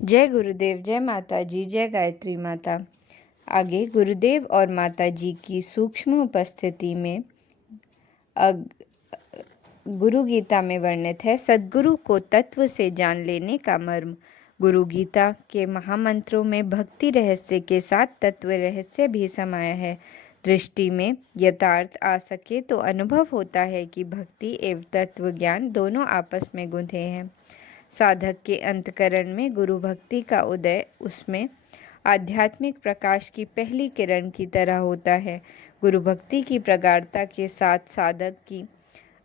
जय गुरुदेव, जय माता जी, जय गायत्री माता। आगे गुरुदेव और माता जी की सूक्ष्म उपस्थिति में गुरु गीता में वर्णित है सद्गुरु को तत्व से जान लेने का मर्म। गुरु गीता के महामंत्रों में भक्ति रहस्य के साथ तत्व रहस्य भी समाया है। दृष्टि में यथार्थ आ सके तो अनुभव होता है कि भक्ति एवं तत्व ज्ञान दोनों आपस में गुंथे हैं। साधक के अंतकरण में गुरु भक्ति का उदय उसमें आध्यात्मिक प्रकाश की पहली किरण की तरह होता है। गुरु भक्ति की प्रगाढ़ता के साथ साधक की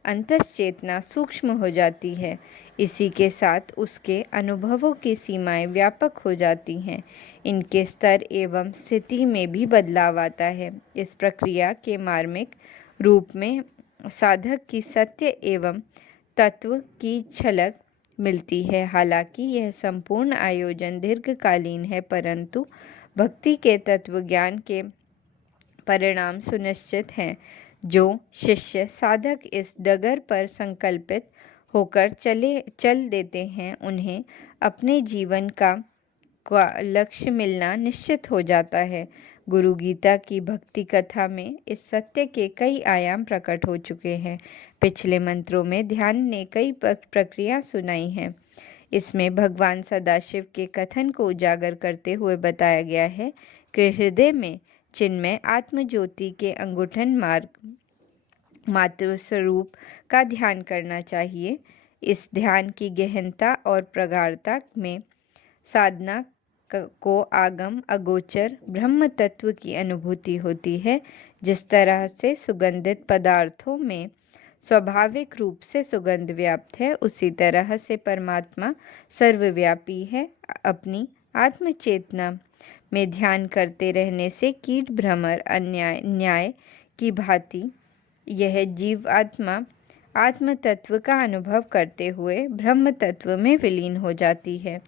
अंतश्चेतना सूक्ष्म हो जाती है। इसी के साथ उसके अनुभवों की सीमाएं व्यापक हो जाती हैं। इनके स्तर एवं स्थिति में भी बदलाव आता है। इस प्रक्रिया के मार्मिक रूप में साधक की सत्य एवं तत्व की झलक मिलती है। हालांकि यह संपूर्ण आयोजन दीर्घकालीन है, परंतु भक्ति के तत्व ज्ञान के परिणाम सुनिश्चित हैं। जो शिष्य साधक इस डगर पर संकल्पित होकर चल देते हैं, उन्हें अपने जीवन का लक्ष्य मिलना निश्चित हो जाता है। गुरु गीता की भक्ति कथा में इस सत्य के कई आयाम प्रकट हो चुके हैं। पिछले मंत्रों में ध्यान ने कई प्रक्रिया सुनाई हैं। इसमें भगवान सदाशिव के कथन को उजागर करते हुए बताया गया है कि हृदय में चिन्मय आत्मज्योति के अंगूठन मात्र स्वरूप का ध्यान करना चाहिए। इस ध्यान की गहनता और प्रगाढ़ता में साधना को आगम अगोचर ब्रह्म तत्व की अनुभूति होती है। जिस तरह से सुगंधित पदार्थों में स्वाभाविक रूप से सुगंध व्याप्त है, उसी तरह से परमात्मा सर्वव्यापी है। अपनी आत्मचेतना में ध्यान करते रहने से कीट भ्रमर न्याय की भांति यह जीवात्मा आत्म तत्व का अनुभव करते हुए ब्रह्म तत्व में विलीन हो जाती है।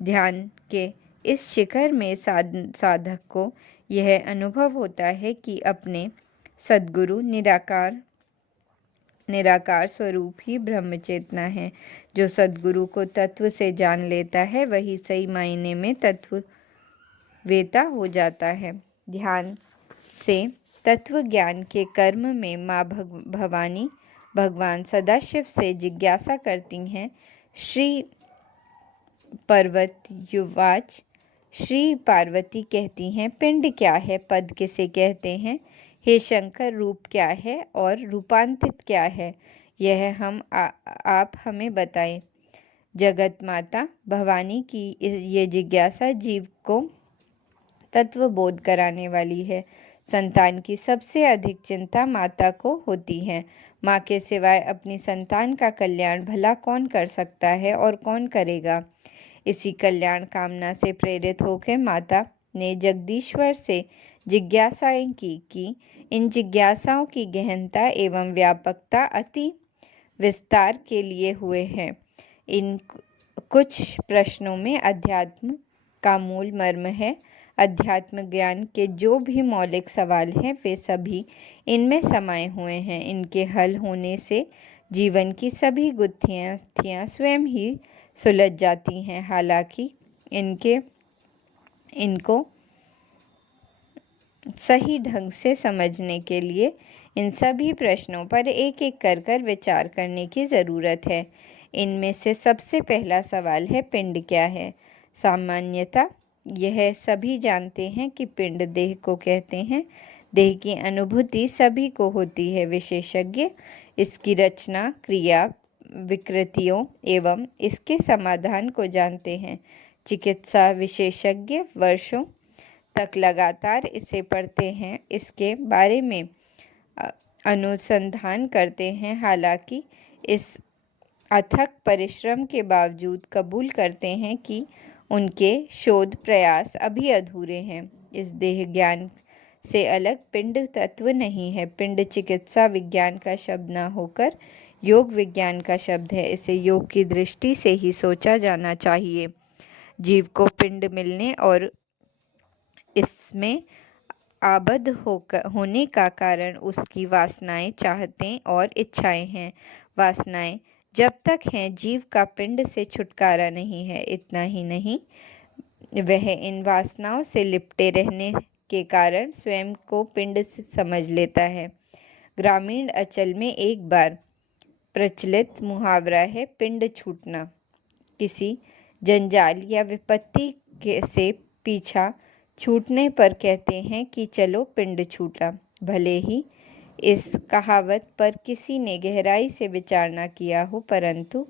ध्यान के इस शिखर में साधक को यह अनुभव होता है कि अपने सद्गुरु निराकार स्वरूप ही ब्रह्म चेतना है। जो सद्गुरु को तत्व से जान लेता है, वही सही मायने में तत्ववेता हो जाता है। ध्यान से तत्व ज्ञान के कर्म में माँ भवानी भगवान सदाशिव से जिज्ञासा करती हैं। श्री पर्वतयुवाच, श्री पार्वती कहती हैं, पिंड क्या है, पद किसे कहते हैं, हे शंकर, रूप क्या है और रूपांतरित क्या है, यह आप हमें बताएं। जगत माता भवानी की ये जिज्ञासा जीव को तत्व बोध कराने वाली है। संतान की सबसे अधिक चिंता माता को होती है। माँ के सिवाय अपनी संतान का कल्याण भला कौन कर सकता है और कौन करेगा। इसी कल्याण कामना से प्रेरित होकर माता ने जगदीश्वर से जिज्ञासाएं की कि इन जिज्ञासाओं की गहनता एवं व्यापकता अति विस्तार के लिए हुए हैं। इन कुछ प्रश्नों में अध्यात्म का मूल मर्म है। अध्यात्म ज्ञान के जो भी मौलिक सवाल हैं, वे सभी इनमें समाये हुए हैं। इनके हल होने से जीवन की सभी गुत्थियां स्वयं ही सुलझ जाती हैं। हालांकि इनको सही ढंग से समझने के लिए इन सभी प्रश्नों पर एक एक कर विचार करने की ज़रूरत है। इनमें से सबसे पहला सवाल है, पिंड क्या है। सामान्यतः यह सभी जानते हैं कि पिंड देह को कहते हैं। देह की अनुभूति सभी को होती है। विशेषज्ञ इसकी रचना, क्रिया, विकृतियों एवं इसके समाधान को जानते हैं। चिकित्सा विशेषज्ञ वर्षों तक लगातार इसे पढ़ते हैं, इसके बारे में अनुसंधान करते हैं। हालांकि इस अथक परिश्रम के बावजूद कबूल करते हैं कि उनके शोध प्रयास अभी अधूरे हैं। इस देह ज्ञान से अलग पिंड तत्व नहीं है। पिंड चिकित्सा विज्ञान का शब्द न होकर योग विज्ञान का शब्द है। इसे योग की दृष्टि से ही सोचा जाना चाहिए। जीव को पिंड मिलने और इसमें आबद्ध होने का कारण उसकी वासनाएं, चाहतें और इच्छाएं हैं। वासनाएं जब तक हैं जीव का पिंड से छुटकारा नहीं है। इतना ही नहीं, वह इन वासनाओं से लिपटे रहने के कारण स्वयं को पिंड से समझ लेता है। ग्रामीण अचल में एक बार प्रचलित मुहावरा है पिंड छूटना। किसी जंजाल या विपत्ति से पीछा छूटने पर कहते हैं कि चलो पिंड छूटा। भले ही इस कहावत पर किसी ने गहराई से विचार न किया हो, परंतु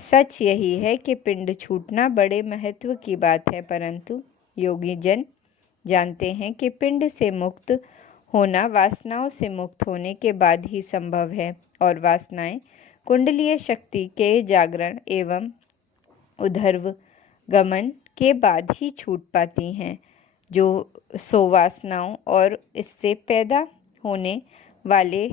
सच यही है कि पिंड छूटना बड़े महत्व की बात है। परंतु योगी जन जानते हैं कि पिंड से मुक्त होना वासनाओं से मुक्त होने के बाद ही संभव है, और वासनाएं कुंडलीय शक्ति के जागरण एवं ऊर्ध्व गमन के बाद ही छूट पाती हैं। जो सो वासनाओं और इससे पैदा होने वाले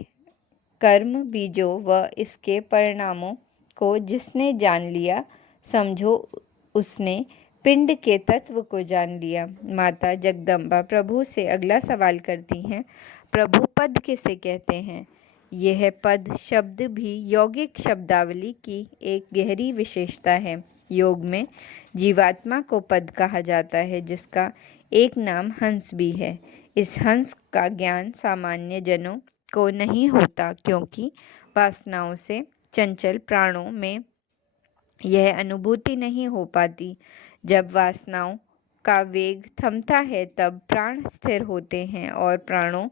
कर्म बीजों व इसके परिणामों को जिसने जान लिया, समझो उसने पिंड के तत्व को जान लिया। माता जगदम्बा प्रभु से अगला सवाल करती हैं, प्रभु पद किसे कहते हैं? यह पद शब्द भी यौगिक शब्दावली की एक गहरी विशेषता है। योग में जीवात्मा को पद कहा जाता है, जिसका एक नाम हंस भी है। इस हंस का ज्ञान सामान्य जनों को नहीं होता, क्योंकि वासनाओं से चंचल प्राणों में यह अनुभूति नहीं हो पाती। जब वासनाओं का वेग थमता है तब प्राण स्थिर होते हैं, और प्राणों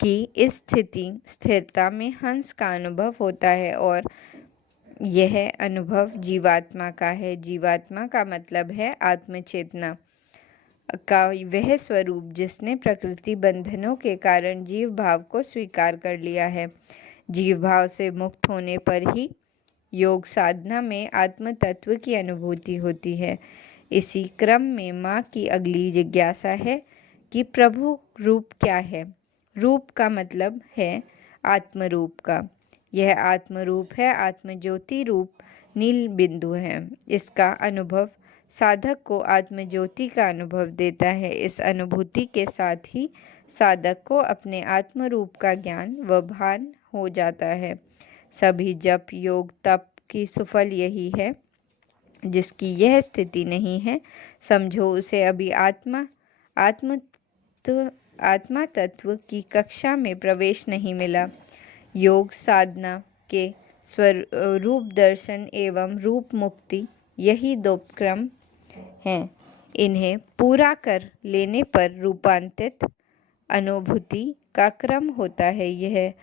की इस स्थिरता में हंस का अनुभव होता है, और यह अनुभव जीवात्मा का है। जीवात्मा का मतलब है आत्मचेतना का वह स्वरूप जिसने प्रकृति बंधनों के कारण जीव भाव को स्वीकार कर लिया है। जीव भाव से मुक्त होने पर ही योग साधना में आत्म तत्व की अनुभूति होती है। इसी क्रम में माँ की अगली जिज्ञासा है कि प्रभु रूप क्या है। रूप का मतलब है आत्म रूप का। यह आत्म रूप है, आत्मज्योति रूप नील बिंदु है। इसका अनुभव साधक को आत्मज्योति का अनुभव देता है। इस अनुभूति के साथ ही साधक को अपने आत्म रूप का ज्ञान व भान हो जाता है। सभी जप योग तप की सुफल यही है। जिसकी यह स्थिति नहीं है, समझो उसे अभी आत्मा तत्व की कक्षा में प्रवेश नहीं मिला। योग साधना के स्वरूप दर्शन एवं रूप मुक्ति, यही दो क्रम हैं। इन्हें पूरा कर लेने पर रूपांतरित अनुभूति का क्रम होता है। यह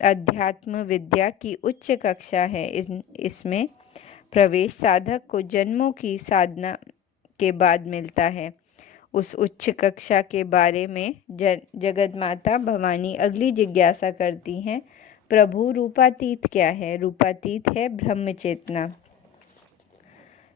अध्यात्म विद्या की उच्च कक्षा है। इसमें प्रवेश साधक को जन्मों की साधना के बाद मिलता है। उस उच्च कक्षा के बारे में जगन्माता भवानी अगली जिज्ञासा करती हैं, प्रभु रूपातीत क्या है? रूपातीत है ब्रह्म चेतना।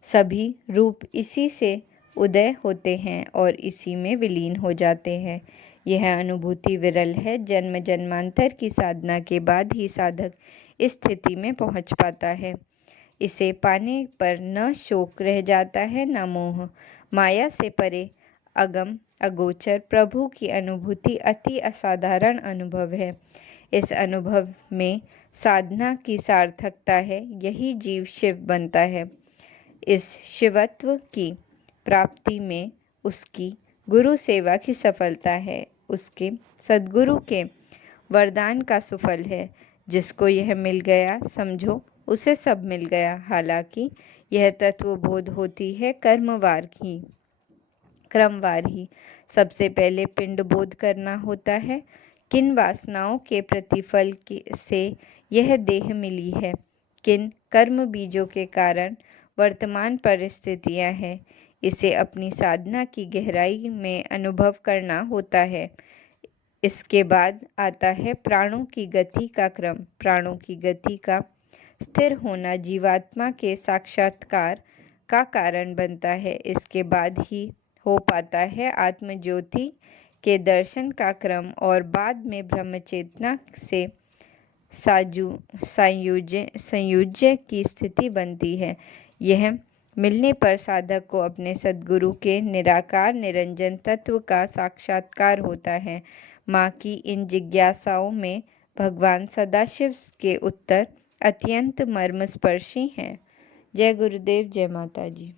सभी रूप इसी से उदय होते हैं और इसी में विलीन हो जाते हैं। यह अनुभूति विरल है। जन्म जन्मांतर की साधना के बाद ही साधक इस स्थिति में पहुंच पाता है। इसे पाने पर न शोक रह जाता है न मोह। माया से परे अगम अगोचर प्रभु की अनुभूति अति असाधारण अनुभव है। इस अनुभव में साधना की सार्थकता है, यही जीव शिव बनता है। इस शिवत्व की प्राप्ति में उसकी गुरु सेवा की सफलता है, उसके सद्गुरु के वरदान का सुफल है। जिसको यह मिल गया, समझो उसे सब मिल गया। हालांकि यह तत्वबोध होती है क्रमवार ही। सबसे पहले पिंड बोध करना होता है। किन वासनाओं के प्रतिफल से यह देह मिली है, किन कर्म बीजों के कारण वर्तमान परिस्थितियां हैं, इसे अपनी साधना की गहराई में अनुभव करना होता है। इसके बाद आता है प्राणों की गति का क्रम। प्राणों की गति का स्थिर होना जीवात्मा के साक्षात्कार का कारण बनता है। इसके बाद ही हो पाता है आत्मज्योति के दर्शन का क्रम, और बाद में ब्रह्मचेतना से संयुज्य की स्थिति बनती है। यह मिलने पर साधक को अपने सद्गुरु के निराकार निरंजन तत्व का साक्षात्कार होता है। माँ की इन जिज्ञासाओं में भगवान सदाशिव के उत्तर अत्यंत मर्मस्पर्शी हैं। जय गुरुदेव, जय माता जी।